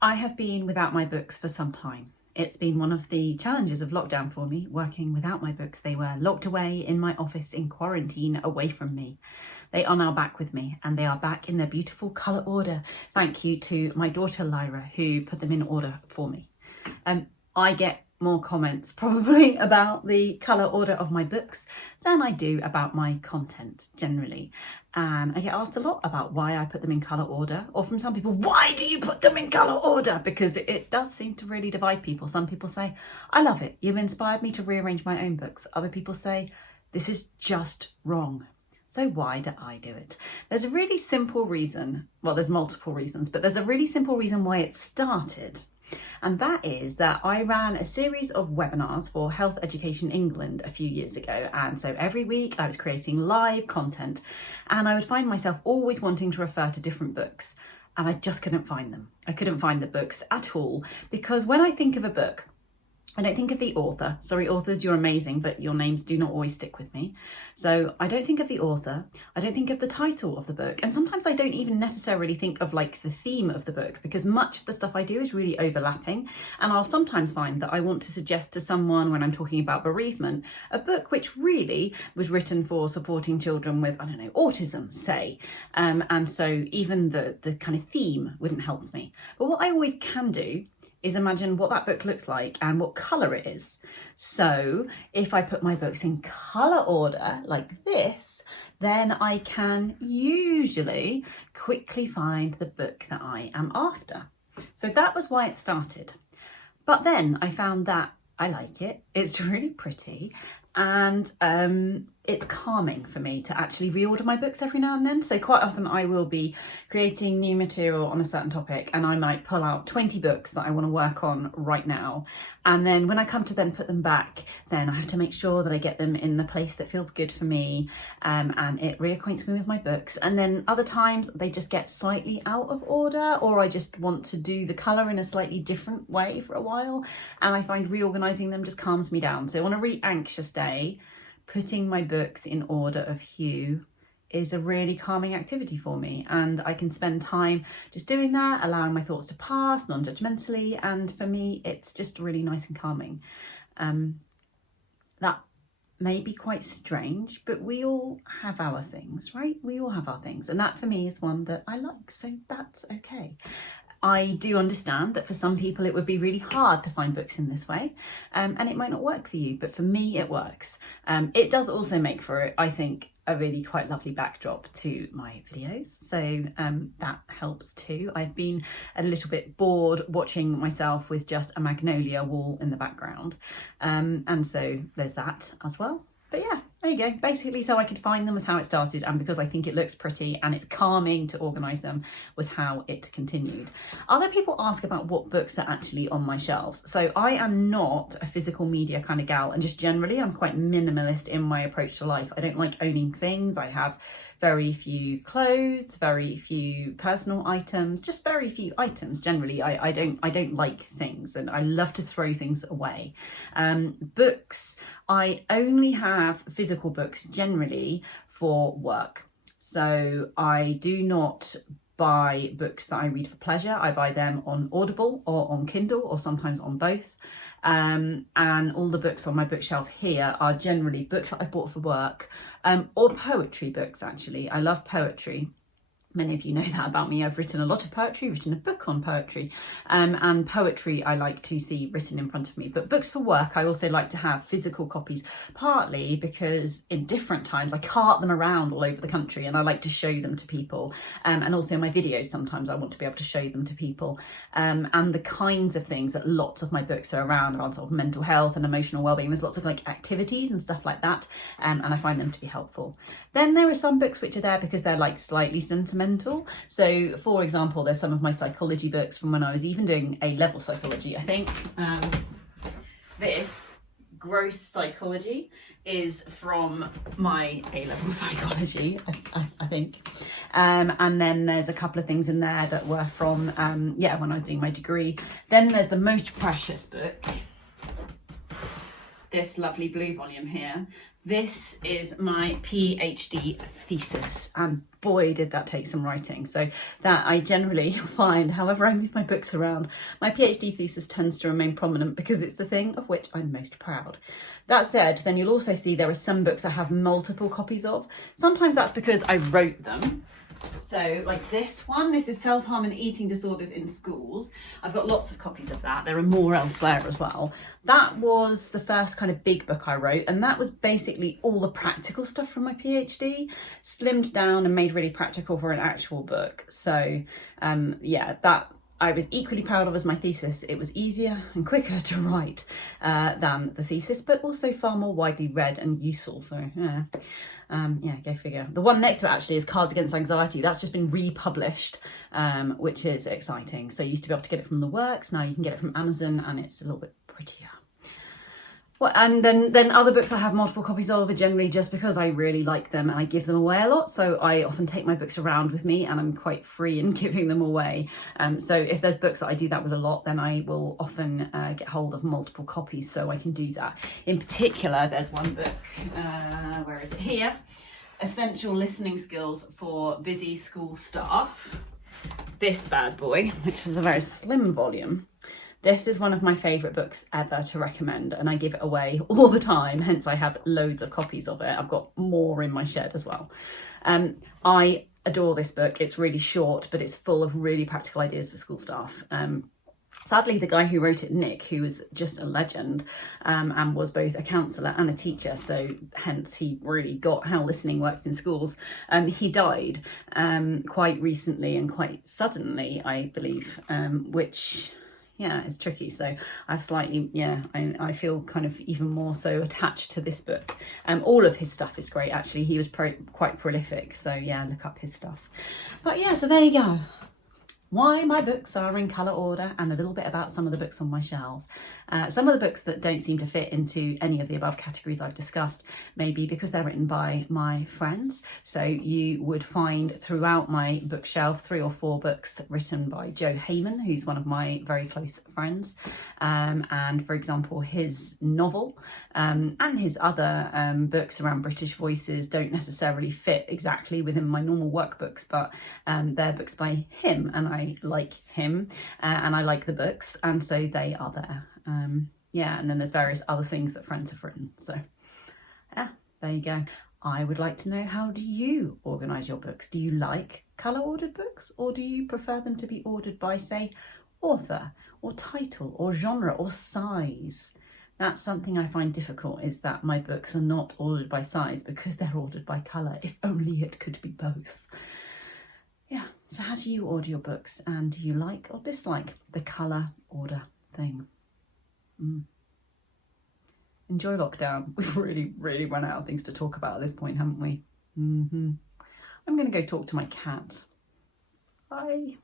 I have been without my books for some time. It's been one of the challenges of lockdown for me, working without my books. They were locked away in my office in quarantine away from me. They are now back with me, and they are back in their beautiful colour order. Thank you to my daughter Lyra, who put them in order for me. I get more comments probably about the colour order of my books than I do about my content generally. And I get asked a lot about why I put them in colour order, or from some people, why do you put them in colour order? Because it does seem to really divide people. Some people say, I love it, you've inspired me to rearrange my own books. Other people say, this is just wrong. So why do I do it? There's a really simple reason, well, there's multiple reasons, but there's a really simple reason why it started. And that is that I ran a series of webinars for Health Education England a few years ago. And so every week I was creating live content, and I would find myself always wanting to refer to different books, and I just couldn't find them. I couldn't find the books at all, because when I think of a book, I don't think of the author. Sorry, authors, you're amazing, but your names do not always stick with me. So I don't think of the author. I don't think of the title of the book. And sometimes I don't even necessarily think of like the theme of the book, because much of the stuff I do is really overlapping. And I'll sometimes find that I want to suggest to someone, when I'm talking about bereavement, a book which really was written for supporting children with, I don't know, autism, say. And so even the kind of theme wouldn't help me. But what I always can do is imagine what that book looks like and what colour it is. So if I put my books in colour order like this, then I can usually quickly find the book that I am after. So that was why it started. But then I found that I like it. It's really pretty, and it's calming for me to actually reorder my books every now and then. So quite often I will be creating new material on a certain topic, and I might pull out 20 books that I want to work on right now. And then when I come to then put them back, then I have to make sure that I get them in the place that feels good for me, and it reacquaints me with my books. And then other times they just get slightly out of order, or I just want to do the colour in a slightly different way for a while, and I find reorganising them just calms me down. So on a really anxious day, putting my books in order of hue is a really calming activity for me, and I can spend time just doing that, allowing my thoughts to pass non-judgmentally, and for me it's just really nice and calming. That may be quite strange, but we all have our things, right? We all have our things, and that for me is one that I like, so that's okay. I do understand that for some people it would be really hard to find books in this way, and it might not work for you, but for me it works. It does also make for, I think, a really quite lovely backdrop to my videos, so that helps too. I've been a little bit bored watching myself with just a magnolia wall in the background, and so there's that as well. But yeah, there you go. Basically, so I could find them was how it started, and because I think it looks pretty and it's calming to organise them was how it continued. Other people ask about what books are actually on my shelves. So I am not a physical media kind of gal, and just generally I'm quite minimalist in my approach to life. I don't like owning things. I have very few clothes, very few personal items, just very few items generally. I don't like things, and I love to throw things away. Books, I only have physical books generally for work. So I do not buy books that I read for pleasure. I buy them on Audible or on Kindle, or sometimes on both. And all the books on my bookshelf here are generally books that I bought for work, or poetry books actually. I love poetry. Many of you know that about me. I've written a lot of poetry, written a book on poetry, and poetry I like to see written in front of me. But books for work, I also like to have physical copies, partly because in different times I cart them around all over the country and I like to show them to people. And also in my videos, sometimes I want to be able to show them to people. And the kinds of things that lots of my books are around sort of mental health and emotional well-being. There's lots of like activities and stuff like that, and I find them to be helpful. Then there are some books which are there because they're like slightly sentimental. So for example, there's some of my psychology books from when I was even doing A-level psychology, I think. This Gross Psychology is from my A-level psychology, I think. And then there's a couple of things in there that were from, when I was doing my degree. Then there's the most precious book, this lovely blue volume here. This is my PhD thesis, and boy did that take some writing. So that I generally find, however I move my books around, my PhD thesis tends to remain prominent because it's the thing of which I'm most proud. That said, then you'll also see there are some books I have multiple copies of. Sometimes that's because I wrote them. So like this one, this is Self-Harm and Eating Disorders in Schools. I've got lots of copies of that. There are more elsewhere as well. That was the first kind of big book I wrote, and that was basically all the practical stuff from my PhD, slimmed down and made really practical for an actual book. So yeah, that I was equally proud of as my thesis. It was easier and quicker to write than the thesis, but also far more widely read and useful. So yeah. Yeah, go figure. The one next to it actually is Cards Against Anxiety. That's just been republished, which is exciting. So you used to be able to get it from the works. Now you can get it from Amazon, and it's a little bit prettier. Well, and then other books I have multiple copies of are generally just because I really like them and I give them away a lot. So I often take my books around with me, and I'm quite free in giving them away. So if there's books that I do that with a lot, then I will often get hold of multiple copies so I can do that. In particular, there's one book, where is it? Here, Essential Listening Skills for Busy School Staff. This bad boy, which is a very slim volume. This is one of my favourite books ever to recommend, and I give it away all the time, hence I have loads of copies of it. I've got more in my shed as well. I adore this book. It's really short, but it's full of really practical ideas for school staff. Sadly, the guy who wrote it, Nick, who was just a legend and was both a counsellor and a teacher, so hence he really got how listening works in schools, he died quite recently and quite suddenly, I believe, which... yeah, it's tricky. So I've slightly, I feel kind of even more so attached to this book. All of his stuff is great, actually. He was quite prolific. So yeah, look up his stuff. But yeah, so there you go. Why my books are in colour order, and a little bit about some of the books on my shelves. Some of the books that don't seem to fit into any of the above categories I've discussed may be because they're written by my friends. So you would find throughout my bookshelf 3 or 4 books written by Joe Heyman, who's one of my very close friends. And for example, his novel and his other books around British voices don't necessarily fit exactly within my normal workbooks, but they're books by him, and I like him and I like the books, and so they are there. Yeah, and then there's various other things that friends have written. So yeah, there you go. I would like to know, how do you organise your books? Do you like colour ordered books, or do you prefer them to be ordered by, say, author or title or genre or size? That's something I find difficult, is that my books are not ordered by size because they're ordered by colour. If only it could be both. Yeah, so how do you order your books, and do you like or dislike the colour order thing? Enjoy lockdown. We've really run out of things to talk about at this point, haven't we? I'm going to go talk to my cat. Bye.